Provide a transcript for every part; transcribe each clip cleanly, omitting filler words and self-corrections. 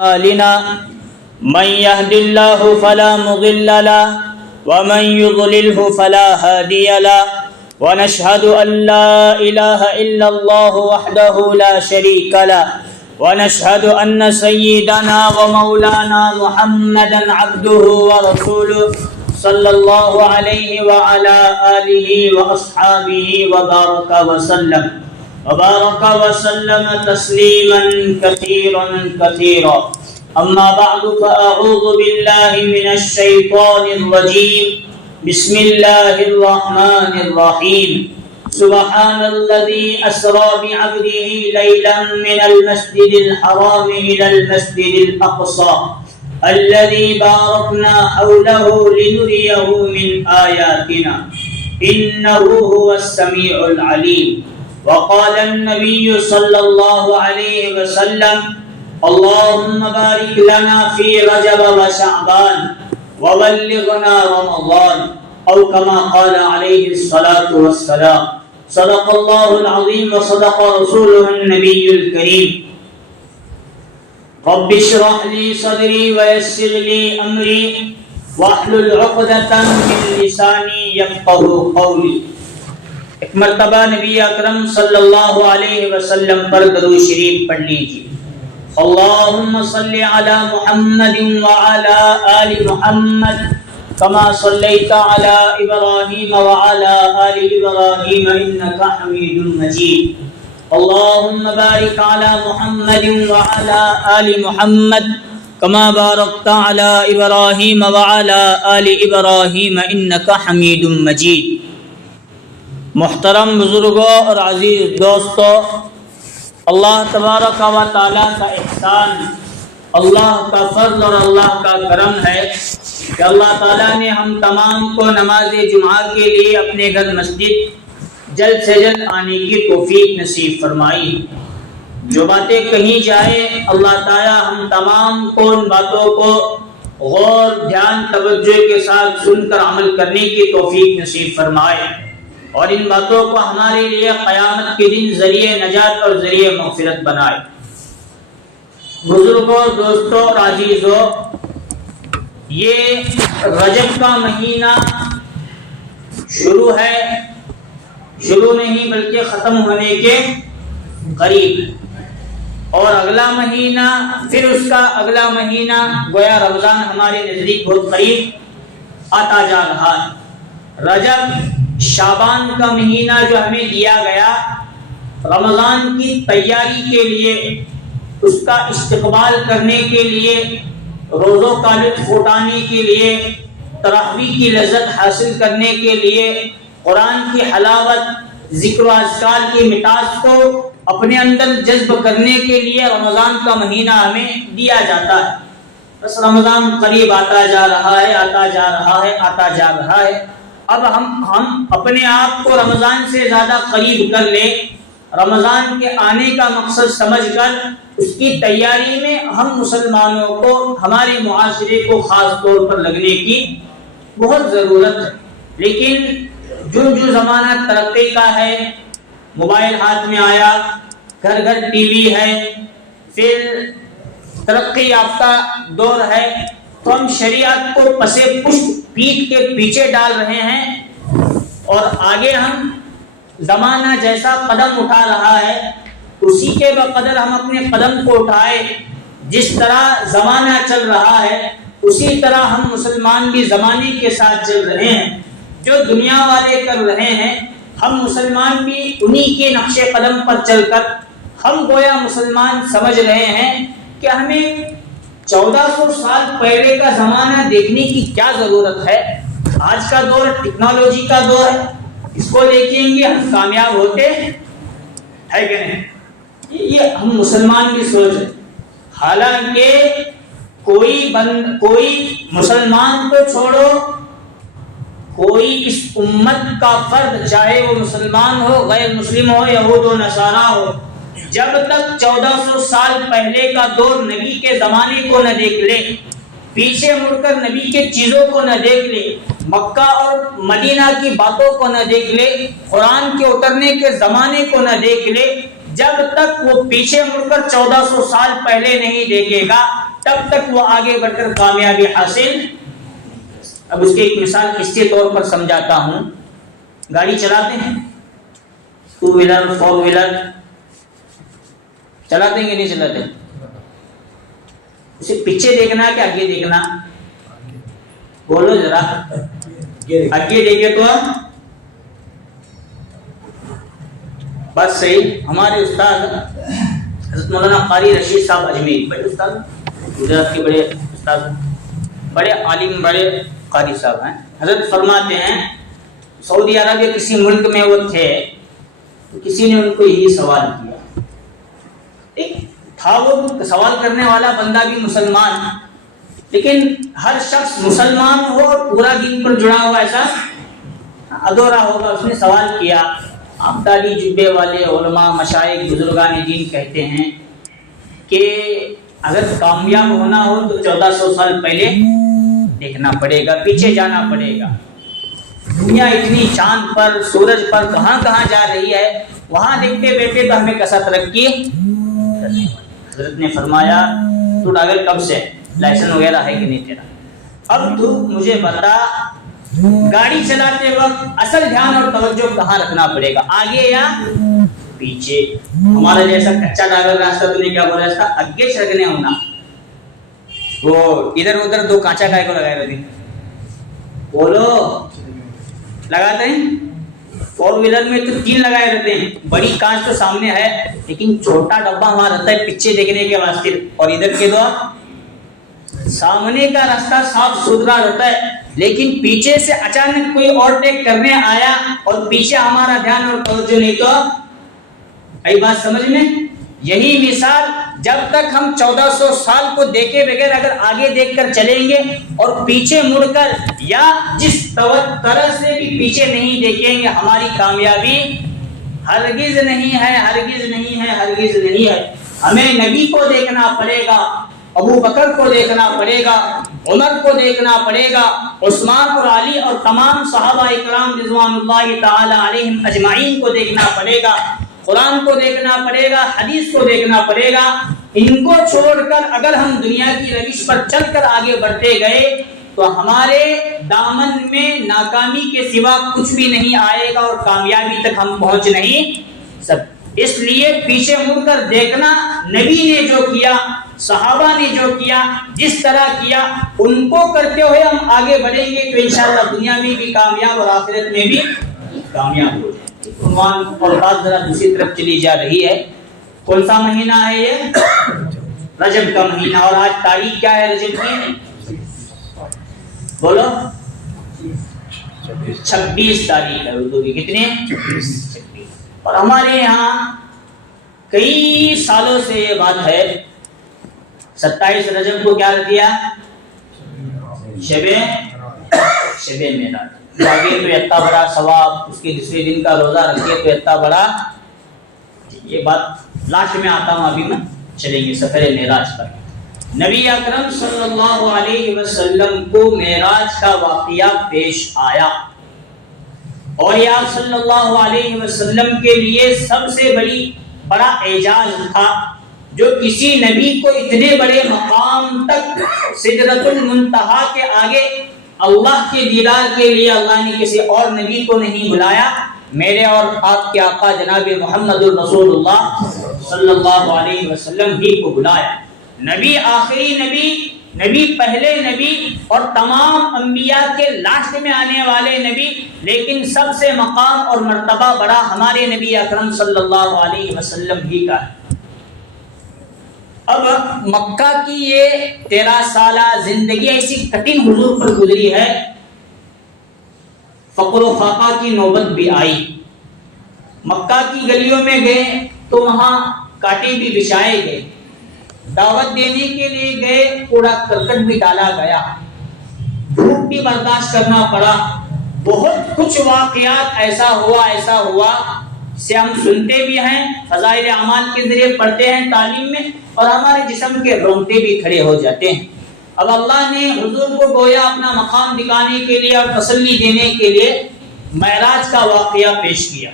لنا من يهد الله فلا مضل له ومن يضلله فلا هادي له ونشهد أن لا إله إلا الله وحده لا شريك له ونشهد أن سيدنا ومولانا محمدا عبده ورسوله صلى الله عليه وعلى آله وأصحابه وبارك وسلم تسليما كثيرا كثيرا. أما بعد فأعوذ بالله من الشيطان الرجيم. بسم الله الرحمن الرحيم. سبحان الذي أسرى بعبده ليلا من المسجد الحرام إلى المسجد الأقصى الذي باركنا حوله لنريه من آياتنا إنه هو السميع العليم. وقال النبي صلى الله عليه وسلم اللهم بارك لنا في رجب وشعبان وبلغنا رمضان أو كما قال عليه الصلاة والسلام. صدق الله العظيم وصدق رسوله النبي الكريم. رب اشرح لي صدري ويسر لي أمري واحلل عقدة من لساني يفقهوا قولي. ایک مرتبہ نبی اکرم صلی اللہ علیہ وسلم پر درود شریف پڑھ لیجیے. اللہم صلی علی محمد وعلی آل محمد کما صلیت علی ابراہیم وعلی آل ابراہیم انکا حمید مجید. اللہم بارک علی محمد وعلی آل محمد کما بارکت علی ابراہیم وعلی آل ابراہیم انکا حمید مجید. محترم بزرگوں اور عزیز دوستوں، اللہ تبارک و تعالیٰ کا احسان، اللہ کا فضل اور اللہ کا کرم ہے کہ اللہ تعالیٰ نے ہم تمام کو نماز جمعہ کے لیے اپنے گھر مسجد جلد سے جلد آنے کی توفیق نصیب فرمائی. جو باتیں کہیں جائے اللہ تعالیٰ ہم تمام کو ان باتوں کو غور دھیان توجہ کے ساتھ سن کر عمل کرنے کی توفیق نصیب فرمائے اور ان باتوں کو ہمارے لیے قیامت کے دن ذریعہ نجات اور ذریعہ مغفرت بنائے. بزرگوں، دوستوں اور عزیزوں، یہ رجب کا مہینہ شروع ہے، شروع نہیں بلکہ ختم ہونے کے قریب، اور اگلا مہینہ پھر اس کا اگلا مہینہ گویا رمضان ہمارے نزدیک بہت قریب آتا جا رہا ہے. رجب شعبان کا مہینہ جو ہمیں دیا گیا رمضان کی تیاری کے لیے، اس کا استقبال کرنے کے لیے، روزوں کا لطف اٹھانے کے لیے، تراویح کی لذت حاصل کرنے کے لیے، قرآن کی حلاوت، ذکر و اذکار کی مٹاس کو اپنے اندر جذب کرنے کے لیے رمضان کا مہینہ ہمیں دیا جاتا ہے. بس رمضان قریب آتا جا رہا ہے، آتا جا رہا ہے، آتا جا رہا ہے. اب ہم اپنے آپ کو رمضان سے زیادہ قریب کر لیں، رمضان کے آنے کا مقصد سمجھ کر اس کی تیاری میں ہم مسلمانوں کو، ہمارے معاشرے کو خاص طور پر لگنے کی بہت ضرورت ہے. لیکن جو زمانہ ترقی کا ہے، موبائل ہاتھ میں آیا، گھر گھر ٹی وی ہے، پھر ترقی یافتہ دور ہے، تو ہم شریعت کو پسے پشت پیٹ کے پیچھے ڈال رہے ہیں اور آگے ہم زمانہ جیسا قدم اٹھا رہا ہے اسی کے بقدر ہم اپنے قدم کو اٹھائے. جس طرح زمانہ چل رہا ہے اسی طرح ہم مسلمان بھی زمانے کے ساتھ چل رہے ہیں. جو دنیا والے کر رہے ہیں ہم مسلمان بھی انہی کے نقش قدم پر چل کر ہم گویا مسلمان سمجھ رہے ہیں کہ ہمیں 1400 سال پہلے کا زمانہ دیکھنے کی کیا ضرورت ہے. آج کا دور ٹیکنالوجی کا دور ہے، اس کو دیکھیں گے ہم کامیاب ہوتے ہے کہ نہیں. یہ ہم مسلمان کی سوچ ہے. حالانکہ کوئی مسلمان کو چھوڑو، کوئی اس امت کا فرد، چاہے وہ مسلمان ہو، غیر مسلم ہو، یہود و نصارہ ہو، جب تک 1400 سال پہلے کا دور نبی کے زمانے کو نہ دیکھ لے، پیچھے مڑ کر نبی کے چیزوں کو نہ دیکھ لے، مکہ اور مدینہ کی باتوں کو نہ دیکھ لے، قرآن کے اترنے کے زمانے کو نہ دیکھ لے، جب تک وہ پیچھے مڑ کر 1400 سال پہلے نہیں دیکھے گا تب تک وہ آگے بڑھ کر کامیابی حاصل. اب اس کی ایک مثال اس کے طور پر سمجھاتا ہوں. گاڑی چلاتے ہیں, 2 ویلر 4 ویلر چلاتے ہیں کہ نہیں چلاتے؟ اسے پیچھے دیکھنا ہے کہ آگے دیکھنا؟ بولو ذرا. آگے دیکھے تو بات صحیح. ہمارے استاد حضرت مولانا قاری رشید صاحب اجمیر, بڑے استاد, گجرات کے بڑے استاد, بڑے عالم, بڑے قاری صاحب ہیں. حضرت فرماتے ہیں سعودی عرب کے کسی ملک میں وہ تھے, تو کسی نے ان کو یہی سوال کیا. ایک تھا وہ سوال کرنے والا بندہ بھی مسلمان, لیکن ہر شخص مسلمان ہو اور پورا دین پر جڑا ہوا ایسا ادھورا ہوگا. اس نے سوال کیا, آپ داڑھی جبے والے علماء مشائخ بزرگان دین کہتے ہیں کہ اگر کامیاب ہونا ہو تو 1400 سال پہلے دیکھنا پڑے گا, پیچھے جانا پڑے گا. دنیا اتنی چاند پر سورج پر کہاں کہاں جا رہی ہے, وہاں دیکھتے بیٹھے تو ہمیں کیسا ترقی. حضرت نے فرمایا تو ڈاگر کب سے, لائسنس وغیرہ ہے کہ نہیں تیرا؟ اب تو مجھے بتا گاڑی چلاتے وقت اصل دھیان اور توجہ کہاں رکھنا پڑے گا, آگے یا پیچھے؟ ہمارا جیسا کچا ڈاگر راستہ تو نے کیا بولا اس کا آگے چڑھنے ہونا, وہ ادھر ادھر 2 کانچا گائے کو لگائے رہتے ہیں. بولو لگاتے ہیں. 4 ویلر میں تو 3 لگائے رہتے ہیں, بڑی کانچ تو سامنے ہے لیکن چھوٹا ڈبہ وہاں رہتا ہے پیچھے دیکھنے کے واسطے, اور ادھر کے دو سامنے کا راستہ صاف ستھرا رہتا ہے, لیکن پیچھے سے اچانک کوئی اوورٹیک کرنے آیا اور پیچھے ہمارا دھیان اور توجہ نہیں تو ای بات سمجھ میں. یہی مثال جب تک ہم 1400 سال کو دیکھے بغیر اگر آگے دیکھ کر چلیں گے اور پیچھے مڑ کر یا جس طرح سے بھی پیچھے نہیں دیکھیں گے, ہماری کامیابی ہرگز نہیں ہے, ہرگز نہیں ہے, ہرگز نہیں ہے. ہمیں نبی کو دیکھنا پڑے گا, ابو بکر کو دیکھنا پڑے گا, عمر کو دیکھنا پڑے گا, عثمان اور علی اور تمام صحابہ اکرام رضوان اللہ تعالی علیہم اجمعین کو دیکھنا پڑے گا, قرآن کو دیکھنا پڑے گا, حدیث کو دیکھنا پڑے گا. ان کو چھوڑ کر اگر ہم دنیا کی روش پر چل کر آگے بڑھتے گئے تو ہمارے دامن میں ناکامی کے سوا کچھ بھی نہیں آئے گا اور کامیابی تک ہم پہنچ نہیں سکتے. اس لیے پیچھے مڑ کر دیکھنا, نبی نے جو کیا, صحابہ نے جو کیا, جس طرح کیا, ان کو کرتے ہوئے ہم آگے بڑھیں گے تو انشاءاللہ دنیا میں بھی کامیاب اور آخرت میں بھی کامیاب ہو جائیں. عنوان اور بات ذرا دوسری طرف چلی جا رہی ہے. کون سا مہینہ ہے یہ؟ رجب کا مہینہ. اور آج تاریخ کیا ہے رجب کی؟ بولو 26 تاریخ ہے اردو کی. کتنی؟ 26. اور ہمارے یہاں کئی سالوں سے یہ بات ہے, 27 رجب کو کیا رکھ دیا؟ شب معراج. آگے تو اتنا بڑا ثواب, اس کے دوسرے دن کا روزہ رکھیے تو اتنا بڑا. یہ بات لاسٹ میں آتا ہوں, ابھی میں چلیں گے سفر معراج پر. نبی اکرم صلی اللہ علیہ وسلم کو معراج کا واقعہ پیش آیا اور یہ آپ صلی اللہ علیہ وسلم کے لیے سب سے بڑا اعجاز تھا جو کسی نبی کو اتنے بڑے مقام تک سدرۃ المنتہا کے آگے اللہ کے دیدار کے لیے اللہ نے کسی اور نبی کو نہیں بلایا, میرے اور آپ کے آقا جناب محمد الرسول اللہ صلی اللہ علیہ وسلم ہی کو بلایا. نبی آخری نبی پہلے نبی اور تمام انبیاء کے لاسٹ میں آنے والے نبی, لیکن سب سے مقام اور مرتبہ بڑا ہمارے نبی اکرم صلی اللہ علیہ وسلم ہی کا ہے. اب مکہ کی یہ 13 سالہ زندگی ایسی کٹن حضور پر گزری ہے, فقر و فاقہ کی نوبت بھی آئی. مکہ کی گلیوں میں گئے تو وہاں کانٹے بھی بچھائے گئے, دعوت دینے کے لیے گئے کوڑا کرکٹ بھی ڈالا گیا, دھوپ بھی برداشت کرنا پڑا. بہت کچھ واقعات ایسا ہوا سے ہم سنتے بھی ہیں, فضائل اعمال کے ذریعے پڑھتے ہیں تعلیم میں, اور ہمارے جسم کے رونگٹے بھی کھڑے ہو جاتے ہیں. اب اللہ نے حضور کو گویا اپنا مقام دکھانے کے لیے اور تسلی دینے کے لیے معراج کا واقعہ پیش کیا.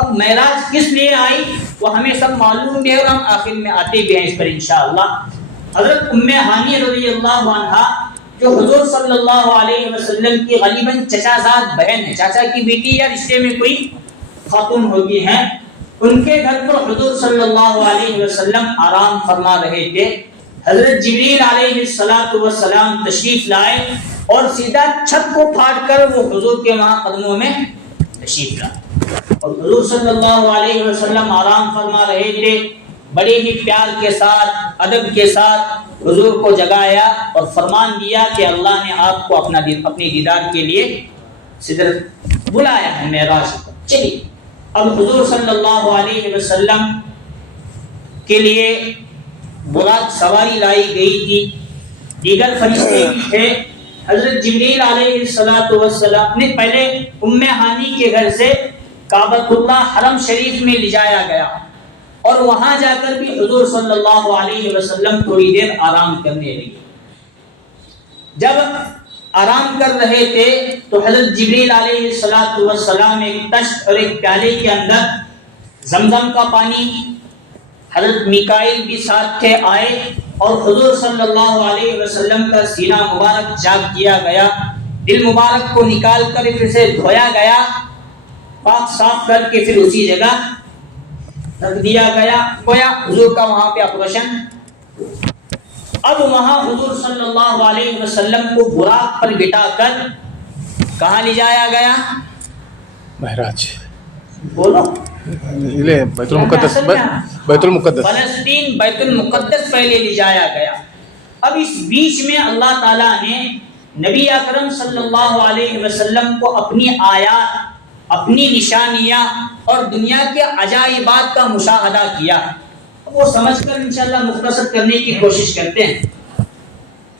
اب معراج کس لیے آئی وہ ہمیں سب معلوم بھی ہے اور ہم آخر میں آتے بھی ہیں اس پر انشاءاللہ۔ حضرت ام ہانی رضی اللہ عنہا جو حضور صلی اللہ علیہ وسلم کی غالباً چچا زاد بہن ہے، چاچا کی بیٹی یا رشتے میں کوئی خاتون ہوتی ہیں، ان کے گھر پر حضور صلی اللہ علیہ وسلم آرام فرما رہے تھے۔ حضرت جبریل علیہ السلام تشریف لائے اور سیدھا چھت کو پھاڑ کر وہ حضور کے وہاں قدموں میں تشریف لائے اور حضور صلی اللہ علیہ وسلم آرام فرما رہے تھے۔ بڑے ہی پیار کے ساتھ ادب کے ساتھ حضور کو جگایا اور فرمان دیا کہ اللہ نے آپ کو اپنی دیدار کے لیے سدرت بلایا ہے معراج پر، چلیے۔ اب حضور صلی اللہ علیہ وسلم کے لیے براق سواری لائی گئی تھی، دیگر فرشتے بھی تھے۔ حضرت جبریل علیہ السلام نے پہلے ام ہانی کے گھر سے کعبۃ اللہ حرم شریف میں لے جایا گیا اور وہاں جا کر بھی حضور صلی اللہ علیہ وسلم تھوڑی دیر آرام کرنے لگے۔ جب آرام کر رہے تھے تو حضرت جبریل علیہ السلام ایک تشت اور ایک پیالے کے اندر زمزم کا پانی، حضرت میکائیل بھی ساتھ تھے، آئے اور حضور صلی اللہ علیہ وسلم کا سینہ مبارک چاک کیا گیا، دل مبارک کو نکال کر پھر سے دھویا گیا، پاک صاف کر کے پھر اسی جگہ رکھ دیا گیا، گویا حضور کا وہاں پہ آپریشن۔ اب وہاں حضور صلی اللہ علیہ وسلم کو براق پر بٹھا کر کہاں لے جایا گیا؟ معراج بولو، بیت المقدس، بیت المقدس، فلسطین بیت المقدس پہلے لے جایا گیا۔ اب اس بیچ میں اللہ تعالیٰ نے نبی اکرم صلی اللہ علیہ وسلم کو اپنی آیات، اپنی نشانیاں اور دنیا کے عجائبات کا مشاہدہ کیا۔ وہ سمجھ کر انشاءاللہ مختصر کرنے کی کوشش کرتے ہیں۔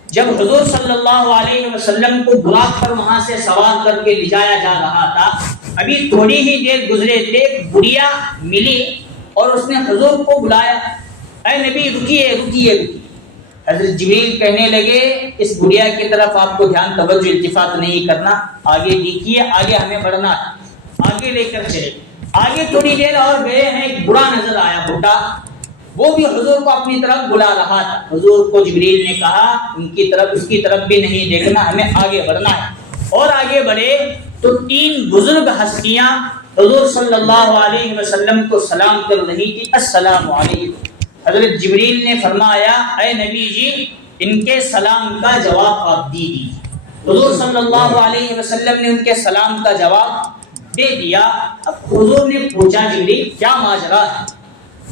جب حضور صلی اللہ علیہ وسلم کو براق پر وہاں سے سوار کر کے لے جایا جا رہا تھا، ابھی تھوڑی ہی دیر گزرے تھے، بڑھیا ملی اور اس نے حضور کو بلایا، اے نبی رکیے رکیے رکیے۔ حضرت جبریل کہنے لگے اس بڑھیا کی طرف آپ کو دھیان توجہ التفات نہیں کرنا، آگے دیکھیے، آگے ہمیں بڑھنا ہے، آگے لے کر چلے۔ آگے تھوڑی دیر اور گئے ہیں، ایک بڑا نظر آیا، بڈھا، وہ بھی حضور کو اپنی طرف بلا رہا تھا۔ حضور کو جبریل نے کہا ان کی طرف، اس کی طرف بھی نہیں دیکھنا، ہمیں آگے بڑھنا ہے۔ اور آگے بڑھے تو تین بزرگ ہستیاں حضور صلی اللہ علیہ وسلم کو سلام کر رہی تھی، السلام علیکم۔ حضرت جبریل نے فرمایا اے نبی جی ان کے سلام کا جواب آپ دیجیے۔ حضور صلی اللہ علیہ وسلم نے ان کے سلام کا جواب دے دیا۔ اب حضور نے پوچھا جبریل کیا ماجرا ہے؟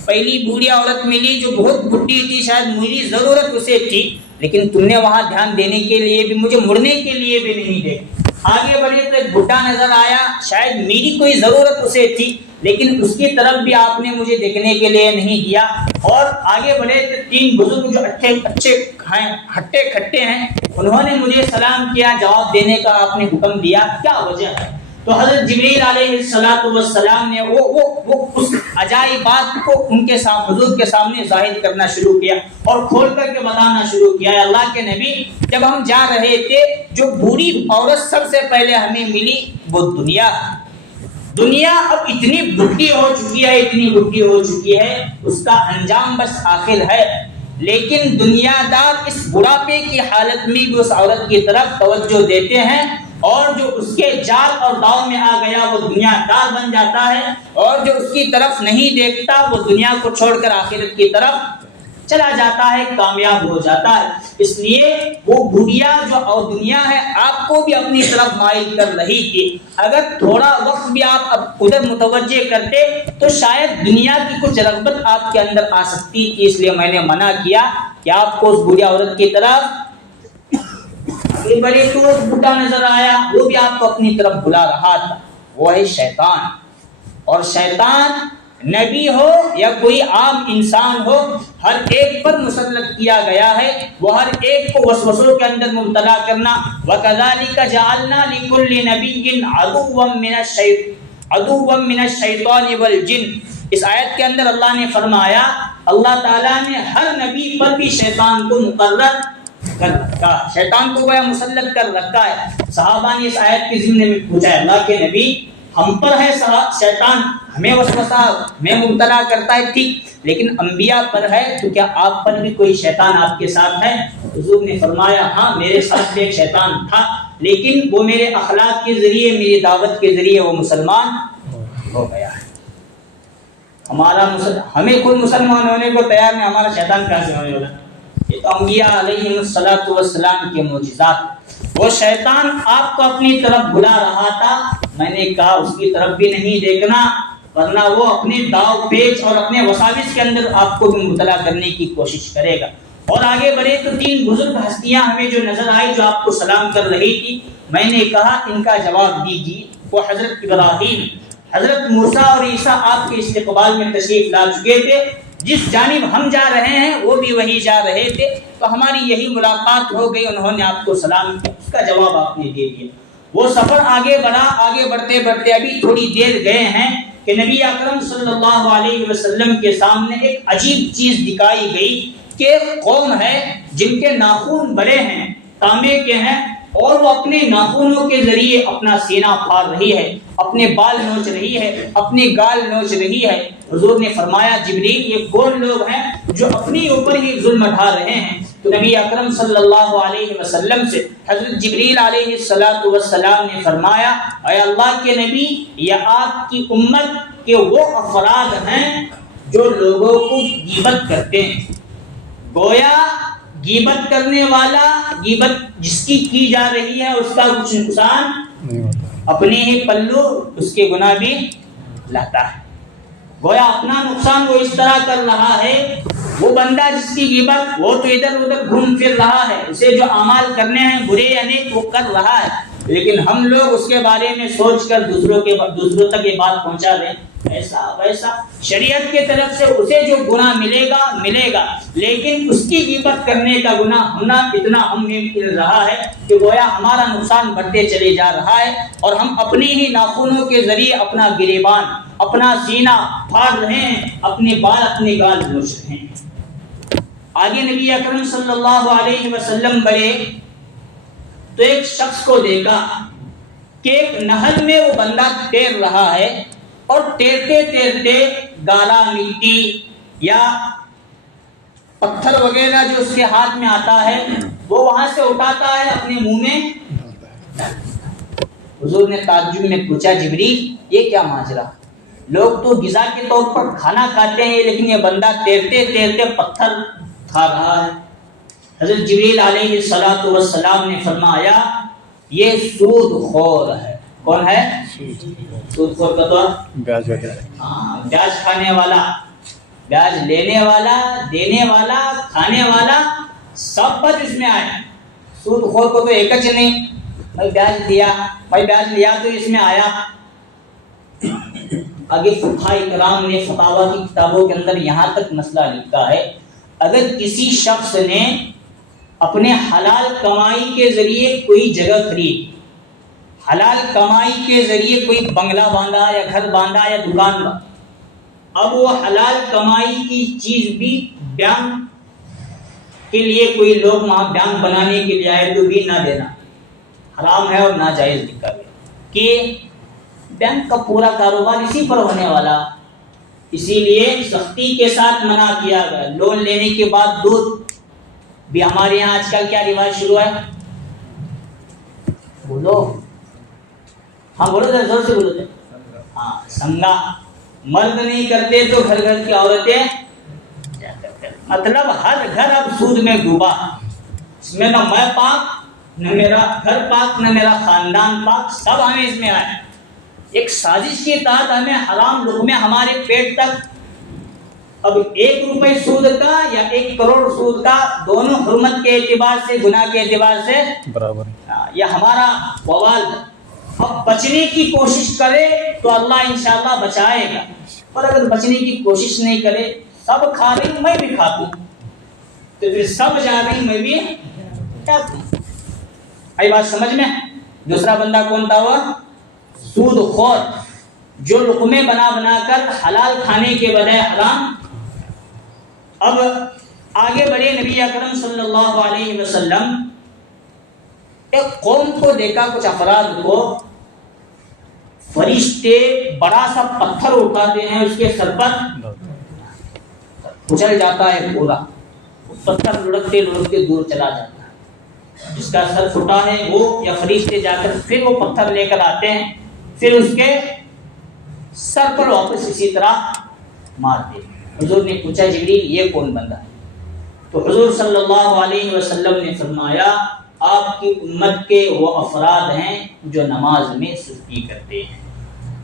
پہلی بوڑھی عورت ملی جو بہت بڈھی تھی، شاید میری ضرورت اسے تھی، لیکن تم نے وہاں دھیان دینے کے لیے بھی، مجھے مڑنے کے لیے بھی نہیں دے۔ آگے بڑھے تو ایک بڈھا نظر آیا، شاید میری کوئی ضرورت اسے تھی، لیکن اس کی طرف بھی آپ نے مجھے دیکھنے کے لیے نہیں دیا۔ اور آگے بڑھے تو تین بزرگ جو اچھے ہٹے کھٹے ہیں، انہوں نے مجھے سلام کیا، جواب دینے کا آپ نے حکم دیا، کیا وجہ ہے؟ تو حضرت جبریل علیہ السلام نے وہ اس عجائبات کو ان کے سامنے، حضور کے سامنے ظاہر کرنا شروع کیا اور کھول کر کے بتانا شروع کیا۔ اللہ کے نبی جب ہم جا رہے تھے جو بوڑھی عورت سب سے پہلے ہمیں ملی وہ دنیا اب اتنی بڈھی ہو چکی ہے، اتنی بڈھی ہو چکی ہے، اس کا انجام بس آخر ہے، لیکن دنیا دار اس بڑھاپے کی حالت میں بھی اس عورت کی طرف توجہ دیتے ہیں، اور جو اس کے جال اور داؤ میں آ گیا وہ دنیا دار بن جاتا ہے، اور جو اس کی طرف نہیں دیکھتا وہ دنیا کو چھوڑ کر آخرت کی طرف چلا جاتا ہے، کامیاب ہو جاتا ہے۔ اس لیے وہ بڑھیا جو اور دنیا ہے آپ کو بھی اپنی طرف مائل کر رہی تھی، اگر تھوڑا وقت بھی آپ اب ادھر متوجہ کرتے تو شاید دنیا کی کچھ رغبت آپ کے اندر آ سکتی تھی، اس لیے میں نے منع کیا کہ آپ کو اس بڑھیا عورت کی طرف بڑے تو بڈھا نظر آیا، وہ بھی آپ کو اپنی طرف بلا رہا تھا، وہ ہے شیطان۔ اور شیطان نبی ہو یا کوئی عام انسان ہو، ہر ایک پر مسلط کیا گیا ہے، وہ ہر ایک کو وسوسوں کے اندر مبتلا کرنا۔ وَكَذَلِكَ جَعَلْنَا لِكُلِّ نَبِيٍّ عَدُوًّا مِّنَ الشَّيْطَانِ وَالْجِنِّ۔ اس آیت کے اندر اللہ نے فرمایا اللہ تعالیٰ نے ہر نبی پر بھی شیطان کو مقرر کر رکھا، شیطان کو گویا مسلط کر رکھا ہے۔ صحابہ نے اس آیت کے ضمن میں پوچھا اللہ کے نبی ہم پر ہے شیطان، ہمیں وسوسہ ہمیں مبتلا کرتا ہے، ٹھیک، لیکن انبیاء پر ہے تو کیا آپ پر بھی کوئی شیطان آپ کے ساتھ ہے؟ حضور نے فرمایا ہاں میرے ساتھ بھی ایک شیطان تھا، لیکن وہ میرے اخلاق کے ذریعے، میری دعوت کے ذریعے وہ مسلمان ہو گیا ہے۔ ہمیں خود مسلمان ہونے کو تیار نہیں، ہمارا شیطان کہاں سے ہونے والا؟ یہ تو انبیاء علیہ الصلوۃ والسلام کے معجزات۔ وہ شیطان آپ کو اپنی طرف بلا رہا تھا، میں نے کہا اس کی طرف بھی نہیں دیکھنا، ورنہ وہ اپنے داؤ پیچ اور اپنے وساوس کے اندر آپ کو بھی مبتلا کرنے کی کوشش کرے گا۔ اور آگے بڑھے تو 3 بزرگ ہستیاں ہمیں جو نظر آئی جو آپ کو سلام کر رہی تھی، میں نے کہا ان کا جواب دیجیے۔ وہ حضرت ابراہیم، حضرت موسیٰ اور عیسیٰ آپ کے استقبال میں تشریف لا چکے تھے، جس جانب ہم جا رہے ہیں وہ بھی وہی جا رہے تھے، تو ہماری یہی ملاقات ہو گئی، انہوں نے آپ کو سلام کیا، اس کا جواب آپ نے دے دیا۔ وہ سفر آگے بڑھا، آگے بڑھتے بڑھتے ابھی تھوڑی دیر گئے ہیں کہ نبی اکرم صلی اللہ علیہ وسلم کے سامنے ایک عجیب چیز دکھائی گئی کہ ایک قوم ہے جن کے ناخن بڑے ہیں، تانبے کے ہیں، اور وہ اپنے ناخنوں کے ذریعے اپنا سینہ پھاڑ رہی ہے، اپنے بال نوچ رہی ہے، اپنے گال نوچ رہی ہے۔ حضور نے فرمایا جبریل یہ کون لوگ ہیں جو اپنی اوپر ہی ظلم ڈھا رہے ہیں؟ تو نبی اکرم صلی اللہ علیہ وسلم سے حضرت جبریل علیہ السلام نے فرمایا اے اللہ کے نبی، یہ آپ کی امت کے وہ افراد ہیں جو لوگوں کو غیبت کرتے ہیں۔ گویا غیبت کرنے والا، غیبت جس کی جا رہی ہے اس کا کچھ نقصان نہیں ہوتا، اپنے ہی پلو اس کے گناہ بھی لاتا ہے۔ گویا اپنا نقصان وہ اس طرح کر رہا ہے، وہ بندہ جس کی غیبت، وہ تو ادھر ادھر گھوم پھر رہا ہے، اسے جو اعمال کرنے ہیں برے یا نیک وہ کر رہا ہے، لیکن ہم لوگ اس کے بارے میں سوچ کر دوسروں تک یہ بات پہنچا دیں ایسا ویسا۔ شریعت کے طرف سے اسے جو گناہ ملے گا، لیکن اس کی غیبت کرنے کا گناہ ہونا اتنا ہم میں مل رہا ہے کہ گویا ہمارا نقصان بڑھتے چلے جا رہا ہے، اور ہم اپنی ہی ناخنوں کے ذریعے اپنا گریبان، اپنا سینہ پھاڑ رہے ہیں، اپنے بال، اپنے گال نوچ رہے ہیں۔ آگے نبی اکرم صلی اللہ علیہ وسلم بڑھے تو ایک شخص کو دیکھا کہ ایک نہر میں وہ بندہ تیر رہا ہے، اور تیرتے تیرتے گالا، مٹی یا پتھر وغیرہ جو اس کے ہاتھ میں آتا ہے وہ وہاں سے اٹھاتا ہے، اپنے منہ میں۔ حضور نے تعجب میں پوچھا جبریل یہ کیا ماجرا؟ لوگ تو غذا کے طور پر کھانا کھاتے ہیں، لیکن یہ بندہ تیرتے تیرتے پتھر کھا رہا ہے۔ حضرت جبریل علیہ الصلوۃ والسلام نے فرمایا یہ سود خور ہے۔ کون ہے؟ سود خور کا تو بیاج وغیرہ، بیاج کھانے والا، بیاج لینے والا، دینے والا، کھانے والا، سب پر اس میں آئے۔ سود خور کو تو ایک چ نہیں، بھائی بیاج لیا تو اس میں آیا۔ آگے فقہاء کرام نے فتاویٰ کی کتابوں کے اندر یہاں تک مسئلہ لکھا ہے، اگر کسی شخص نے اپنے حلال کمائی کے ذریعے کوئی جگہ خرید، حلال کمائی کے ذریعے کوئی بنگلہ باندھا یا گھر باندھا یا دکان باندھا، اب وہ حلال کمائی کی چیز بھی بیان کے لیے کوئی لوگ وہاں بیان بنانے کے لیے آئے تو بھی نہ دینا حرام ہے اور ناجائز لکھا گیا کہ بینک کا پورا کاروبار اسی پر ہونے والا، اسی لیے سختی کے ساتھ منع کیا گیا۔ لون لینے کے بعد دودھ بھی ہمارے یہاں آج کل کیا رواج شروع ہے؟ بولو، ہاں بولو ذرا زور سے بولو تھے۔ ہاں، سنگا مرد نہیں کرتے تو گھر گھر کی عورتیں کیا کرتے ہیں؟ مطلب ہر گھر اب سود میں ڈوبا، اس میں نہ میں پاک، نہ میرا گھر پاک، نہ میرا خاندان پاک، سب ہمیں اس میں آئے۔ ایک سازش کے تحت ہمیں حرام لقمے ہمارے پیٹ تک۔ اب 1 روپے سود کا یا 1 کروڑ سود کا، دونوں حرمت کے اعتبار سے، گناہ کے اعتبار سے برابر، یہ ہمارا وبال۔ اب بچنے کی کوشش کرے تو اللہ انشاءاللہ بچائے گا، اور اگر بچنے کی کوشش نہیں کرے، سب کھا رہی ہوں میں بھی کھاتا ہوں، تو پھر سب جا رہی میں بھی جاتا ہوں۔ آئی بات سمجھ میں؟ دوسرا بندہ کون تھا؟ وہ سود خور، جو لقمے بنا بنا کر حلال کھانے کے بجائے حرام۔ اب آگے بڑھے نبی اکرم صلی اللہ علیہ وسلم، ایک قوم کو دیکھا، کچھ افراد کو فرشتے بڑا سا پتھر اٹھاتے ہیں، اس کے سر پر اچھل جاتا ہے پورا، پتھر لڑکتے لڑکتے دور چلا جاتا ہے، جس کا سر پھٹا ہے وہ یا فرشتے جا کر پھر وہ پتھر لے کر آتے ہیں، پھر اس کے سر پر واپس اسی طرح مارتے ہیں۔ حضور نے پوچھا جبریل یہ کون بندہ ہے؟ تو حضور صلی اللہ علیہ وسلم نے فرمایا آپ کی امت کے وہ افراد ہیں جو نماز میں سستی کرتے ہیں۔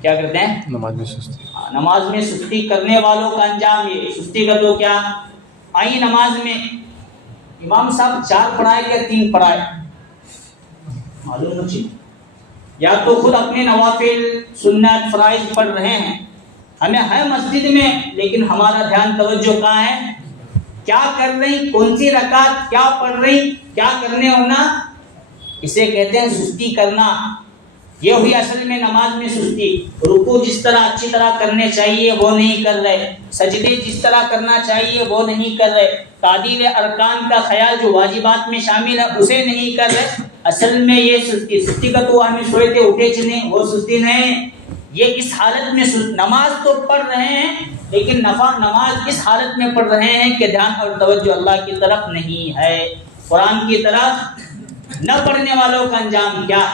کیا کرتے ہیں؟ نماز میں سستی۔ نماز میں سستی کرنے والوں کا انجام یہ۔ سستی کر دو کیا؟ آئی نماز میں امام صاحب 4 پڑھائے یا 3 پڑھائے معلوم نہیں، یا تو خود اپنے نوافل سنت فرائض پڑھ رہے ہیں، ہمیں ہے مسجد میں لیکن ہمارا دھیان توجہ کہاں ہے؟ کیا کر رہی، کون سی رکعت کیا پڑھ رہی، کیا کرنے ہونا، اسے کہتے ہیں سستی کرنا۔ یہ ہوئی اصل میں نماز میں سستی۔ رکوع جس طرح اچھی طرح کرنے چاہیے وہ نہیں کر رہے، سجدے جس طرح کرنا چاہیے وہ نہیں کر رہے، تعدیل ارکان کا خیال جو واجبات میں شامل ہے اسے نہیں کر رہے، اصل میں یہ سستی کا تو ہمیں سوئے تھے اٹھے چنے، وہ سستی نہیں۔ یہ اس حالت میں نماز تو پڑھ رہے ہیں لیکن نماز اس حالت میں پڑھ رہے ہیں کہ دھیان اور توجہ اللہ کی طرف نہیں ہے، قرآن کی طرف نہ پڑھنے والوں کا انجام کیا؟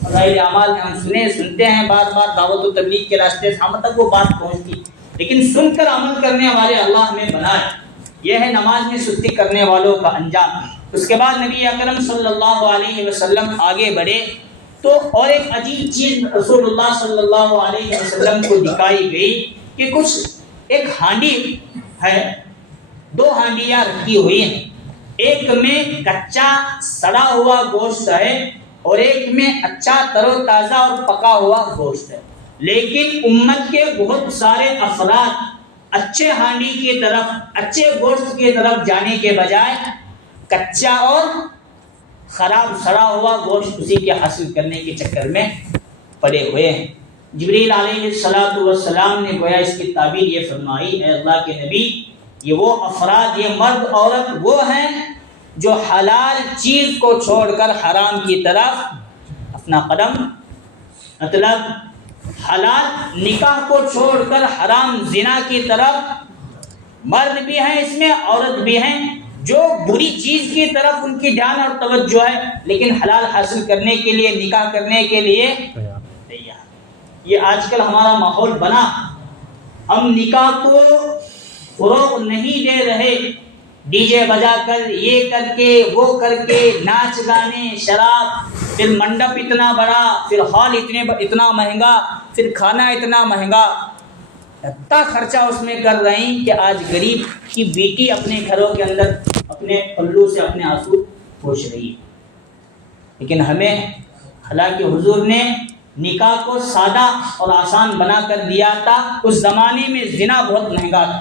فضائل اعمال میں ہم سنتے ہیں بار بار، دعوت و تبلیغ کے راستے سے ہم تک وہ بات پہنچتی، لیکن سن کر عمل کرنے والے اللہ ہمیں بنائے۔ یہ ہے نماز میں سستی کرنے والوں کا انجام۔ اس کے بعد نبی اکرم صلی اللہ علیہ وسلم آگے بڑھے تو اور ایک عجیب چیز رسول اللہ صلی اللہ علیہ وسلم کو دکھائی گئی کہ کچھ ایک ہانڈی ہے، 2 ہانڈیاں رکھی ہوئی ہیں، ایک میں کچا سڑا ہوا گوشت ہے اور ایک میں اچھا تر و تازہ اور پکا ہوا گوشت ہے، لیکن امت کے بہت سارے افراد اچھے ہانڈی کی طرف، اچھے گوشت کی طرف جانے کے بجائے کچا اور خراب سڑا ہوا گوشت اسی کے حاصل کرنے کے چکر میں پڑے ہوئے ہیں۔ جبریل علیہ السلام نے گویا اس کی تعبیر یہ فرمائی، اے اللہ کے نبی، یہ وہ افراد، یہ مرد عورت وہ ہیں جو حلال چیز کو چھوڑ کر حرام کی طرف اپنا قدم، مطلب حلال نکاح کو چھوڑ کر حرام زنا کی طرف، مرد بھی ہیں اس میں عورت بھی ہیں، جو بری چیز کی طرف ان کی دھیان اور توجہ ہے لیکن حلال حاصل کرنے کے لیے، نکاح کرنے کے لیے تیار۔ یہ آج کل ہمارا ماحول بنا، ہم نکاح کو فروغ نہیں دے رہے، ڈی جے بجا کر، یہ کر کے، وہ کر کے، ناچ گانے، شراب، پھر منڈپ اتنا بڑا، پھر ہال اتنا مہنگا، پھر کھانا اتنا مہنگا، اتنا خرچہ اس میں کر رہے ہیں کہ آج غریب کی بیٹی اپنے گھروں کے اندر اپنے پلو سے اپنے آنسو پوچھ رہی ہے۔ لیکن ہمیں، حالانکہ حضور نے نکاح کو سادہ اور آسان بنا کر دیا تھا، اس زمانے میں زنا بہت مہنگا تھا،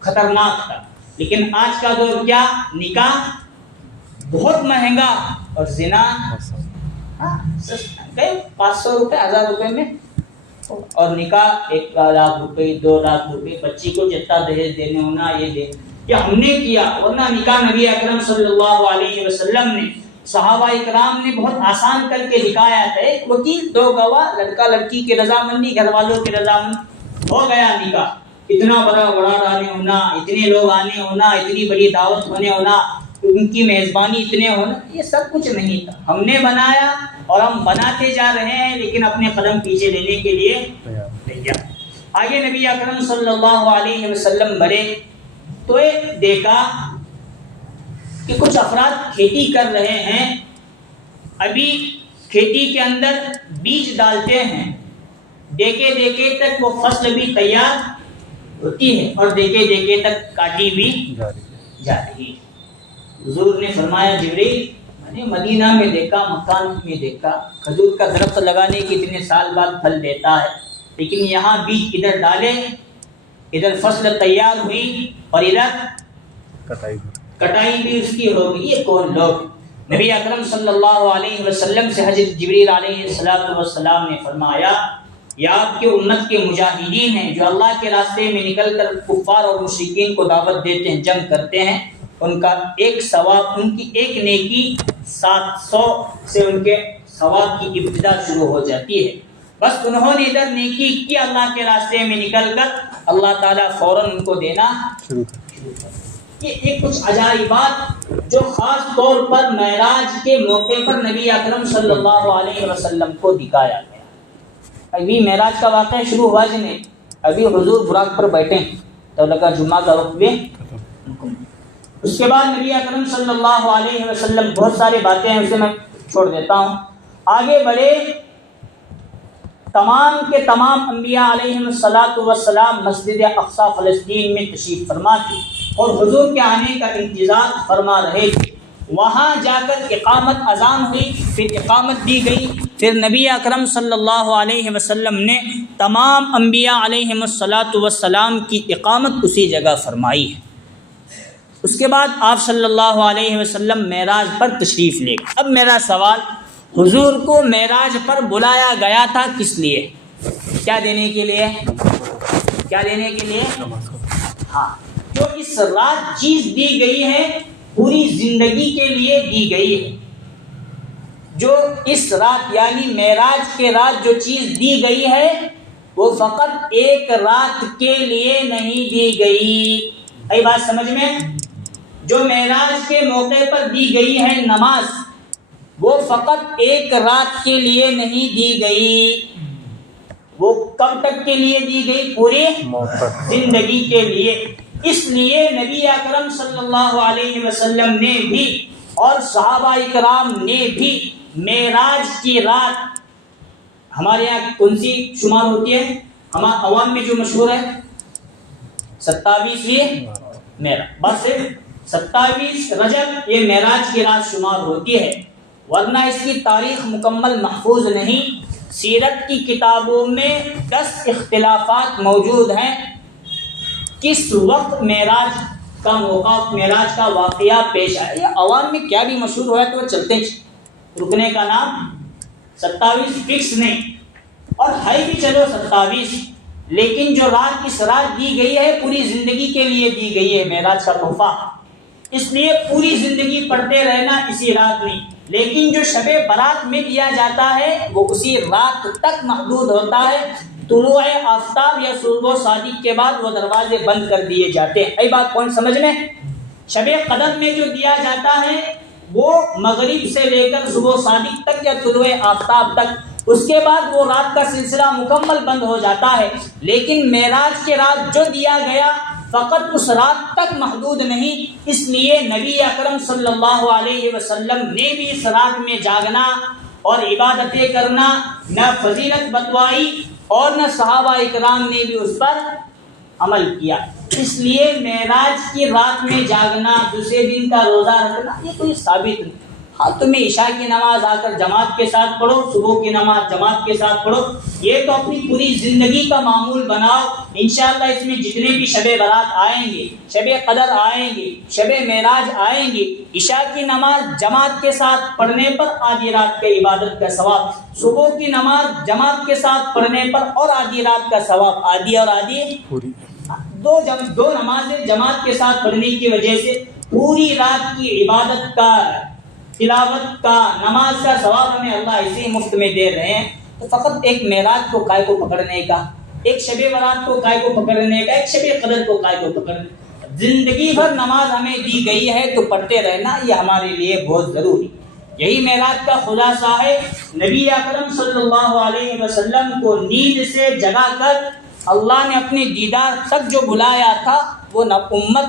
خطرناک تھا، لیکن آج کا دور کیا؟ نکاح بہت مہنگا اور زنا 500 روپے 1000 روپے میں، اور نکاح 1 لاکھ روپے 2 لاکھ روپے، بچی کو جتنا دہیج دینے ہونا یہ دے، یہ ہم نے کیا، ورنہ نکاح نبی اکرم صلی اللہ علیہ وسلم نے، صحابہ اکرام نے بہت آسان کر کے دکھایا تھا، ایک وکیل 2 گواہ، لڑکا لڑکی کی رضامندی، گھر والوں کی رضامندی، ہو گیا نکاح۔ اتنا بڑا آنے ہونا، اتنے لوگ آنے ہونا، اتنی بڑی دعوت ہونے ہونا، ان کی میزبانی اتنے ہونا، یہ سب کچھ نہیں تھا، ہم نے بنایا اور ہم بناتے جا رہے ہیں، لیکن اپنے قدم پیچھے لینے کے لیے تیار۔ آگے نبی اکرم صلی اللہ علیہ وسلم بڑھے تو دیکھا کہ کچھ افراد کھیتی کر رہے ہیں، ابھی کھیتی کے اندر بیج ڈالتے ہیں، دیکھے دیکھے تک وہ فصل بھی تیار ہوتی ہے اور دیکھے دیکھے تک کاٹی بھی جا رہی ہے۔ حضور نے فرمایا جبریل، میں نے مدینہ میں دیکھا، مکان میں دیکھا، کھجور کا درخت لگانے کے اتنے سال بعد پھل دیتا ہے، لیکن یہاں بیج ادھر ڈالے، ادھر فصل تیار ہوئی اور ادھر کٹائی بھی اس کی ہو گئی، یہ کون لوگ؟ نبی اکرم صلی اللہ علیہ وسلم سے حضرت جبریل علیہ السلام نے فرمایا، یہ آپ کی امت کے مجاہدین ہیں جو اللہ کے راستے میں نکل کر کفار اور مشرکین کو دعوت دیتے ہیں، جنگ کرتے ہیں، ان کا ایک ثواب، ان کی ایک نیکی 700 سے ان کے ثواب کی ابتدا شروع ہو جاتی ہے۔ بس انہوں نے ادھر نیکی کی اللہ کے راستے میں نکل کر اللہ تعالیٰ فوراً ان کو دینا شروع کر. یہ ایک کچھ عجائبات جو خاص طور پر معراج کے موقع پر نبی اکرم صلی اللہ علیہ وسلم کو دکھایا گیا. ابھی معراج کا واقعہ شروع ہوا جی نہیں, ابھی حضور براق پر بیٹھے تو لگا جمعہ کا رخ بھی. اس کے بعد نبی اکرم صلی اللہ علیہ وسلم بہت ساری باتیں ہیں اسے میں چھوڑ دیتا ہوں. آگے بڑھے, تمام کے تمام انبیاء علیہم الصلاۃ والسلام مسجد اقصی فلسطین میں تشریف فرما تھے اور حضور کے آنے کا انتظار فرما رہے تھے. وہاں جا کر اقامت اذان ہوئی, پھر اقامت دی گئی, پھر نبی اکرم صلی اللہ علیہ وسلم نے تمام انبیاء علیہم الصلاۃ والسلام کی اقامت اسی جگہ فرمائی ہے. اس کے بعد آپ صلی اللہ علیہ وسلم معراج پر تشریف لے گئے. اب میرا سوال, حضور کو معراج پر بلایا گیا تھا کس لیے؟ کیا دینے کے لیے؟ کیا دینے کے لیے؟ ہاں, جو اس رات چیز دی گئی ہے پوری زندگی کے لیے دی گئی ہے. جو اس رات یعنی معراج کے رات جو چیز دی گئی ہے وہ فقط ایک رات کے لیے نہیں دی گئی. ای بات سمجھ میں؟ جو معراج کے موقع پر دی گئی ہے نماز, وہ فقط ایک رات کے لیے نہیں دی گئی. وہ کب تک کے لیے دی گئی؟ پوری زندگی کے لیے. اس لیے نبی اکرم صلی اللہ علیہ وسلم نے بھی اور صحابہ کرام نے بھی معراج کی رات, ہمارے یہاں کون سی شمار ہوتی ہے ہمارے عوام میں جو مشہور ہے 27ویں معراج, بس 27 رجب یہ معراج کی رات شمار ہوتی ہے, ورنہ اس کی تاریخ مکمل محفوظ نہیں. سیرت کی کتابوں میں 10 اختلافات موجود ہیں کس وقت معراج کا موقع, معراج کا واقعہ پیش آیا. یہ عوام میں کیا بھی مشہور ہوا تو وہ چلتے ہیں, رکنے کا نام 27 فکس نہیں, اور ہے بھی چلو 27, لیکن جو رات اس رات دی گئی ہے پوری زندگی کے لیے دی گئی ہے معراج کا تحفہ. اس لیے پوری زندگی پڑھتے رہنا اسی رات نہیں, لیکن جو شب برات میں دیا جاتا ہے وہ اسی رات تک محدود ہوتا ہے. طلوع آفتاب یا صبح صادق کے بعد وہ دروازے بند کر دیے جاتے ہیں. ای بات کون سمجھ میں؟ شب قدر میں جو دیا جاتا ہے وہ مغرب سے لے کر صبح صادق تک یا طلوع آفتاب تک, اس کے بعد وہ رات کا سلسلہ مکمل بند ہو جاتا ہے. لیکن معراج کے رات جو دیا گیا فقط اس رات تک محدود نہیں. اس لیے نبی اکرم صلی اللہ علیہ وسلم نے بھی اس رات میں جاگنا اور عبادتیں کرنا نہ فضیلت بتوائی, اور نہ صحابہ اکرام نے بھی اس پر عمل کیا. اس لیے معراج کی رات میں جاگنا, دوسرے دن کا روزہ رکھنا, یہ کوئی ثابت نہیں. ہاں تمہیں عشاء کی نماز آ کر جماعت کے ساتھ پڑھو, صبح کی نماز جماعت کے ساتھ پڑھو, یہ تو اپنی پوری زندگی کا معمول بناؤ. انشاءاللہ اس میں جتنے بھی شب برات آئیں گے, شب قدر آئیں گے, شب معراج آئیں گے, عشاء کی نماز جماعت کے ساتھ پڑھنے پر آدھی رات کے عبادت کا ثواب, صبح کی نماز جماعت کے ساتھ پڑھنے پر اور آدھی رات کا ثواب, آدھی اور آدھی پوری. دو نمازیں جماعت کے ساتھ پڑھنے کی وجہ سے پوری رات کی عبادت کا, تلاوت کا, نماز کا ثواب ہمیں اللہ اسی مفت میں دے رہے ہیں. تو فقط ایک معراج کو قائے کو پکڑنے کا, ایک شب برات کو قائے کو پکڑنے کا, ایک شب قدر کو قائے کو پکڑنے, زندگی بھر نماز ہمیں دی گئی ہے تو پڑھتے رہنا یہ ہمارے لیے بہت ضروری. یہی معراج کا خلاصہ ہے. نبی اکرم صلی اللہ علیہ وسلم کو نیند سے جگا کر اللہ نے اپنے دیدار تک جو بلایا تھا وہ نہ امت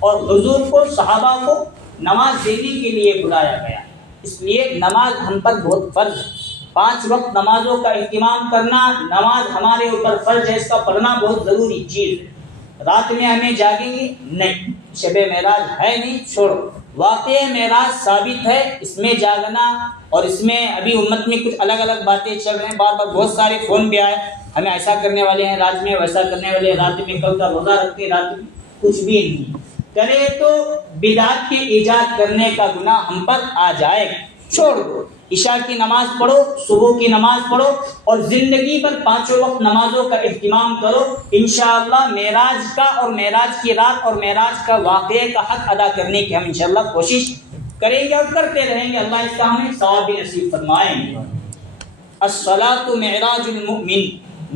اور حضور کو, صحابہ کو نماز دینے کے لیے بلایا گیا. اس لیے نماز ہم پر بہت فرض ہے. 5 وقت نمازوں کا اہتمام کرنا, نماز ہمارے اوپر فرض ہے, اس کا پڑھنا بہت ضروری چیز ہے. رات میں ہمیں جاگیں گے نہیں, شب معراج ہے نہیں, چھوڑو. واقع معراج ثابت ہے, اس میں جاگنا, اور اس میں ابھی امت میں کچھ الگ الگ باتیں چل رہے ہیں. بار بار بہت سارے فون بھی آئے, ہمیں ایسا کرنے والے ہیں رات میں, ویسا کرنے والے ہیں رات میں, کل کا روزہ رکھتے رات میں, کچھ بھی نہیں کرے تو بدعت کے ایجاد کرنے کا گناہ ہم پر آ جائے. چھوڑ دو, عشاء کی نماز پڑھو, صبح کی نماز پڑھو, اور زندگی پر 5 وقت نمازوں کا اہتمام کرو. انشاءاللہ معراج کا اور معراج کی رات اور معراج کا واقعے کا حق ادا کرنے کی ہم انشاءاللہ کوشش کریں گے اور کرتے رہیں گے. اللہ اس کا ہمیں ثواب بھی نصیب فرمائیں. الصلاۃ معراج المؤمن،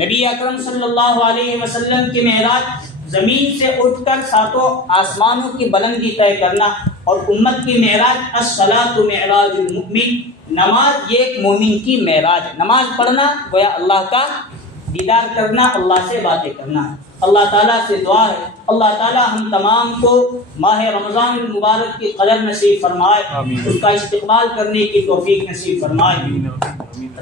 نبی اکرم صلی اللہ علیہ وسلم کی معراج زمین سے اٹھ کر ساتوں آسمانوں کی بلندی طے کرنا، اور امت کی معراج الصلاۃ معراج المؤمن، نماز یہ ایک مومن کی معراج ہے۔ نماز پڑھنا گویا اللہ کا دیدار کرنا، اللہ سے باتیں کرنا ہے۔ اللہ تعالیٰ سے دعا ہے اللہ تعالیٰ ہم تمام کو ماہ رمضان المبارک کی قدر نصیب فرمائے، اس کا استقبال کرنے کی توفیق نصیب فرمائے۔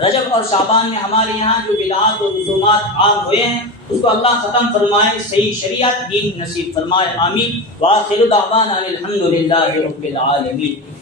رجب اور شعبان میں ہمارے یہاں جو بدعات و رسومات عام ہوئے ہیں اس کو اللہ ختم فرمائے، صحیح شریعت دین نصیب فرمائے، آمین۔ وآخر دعوانا الحمد للہ رب العالمین۔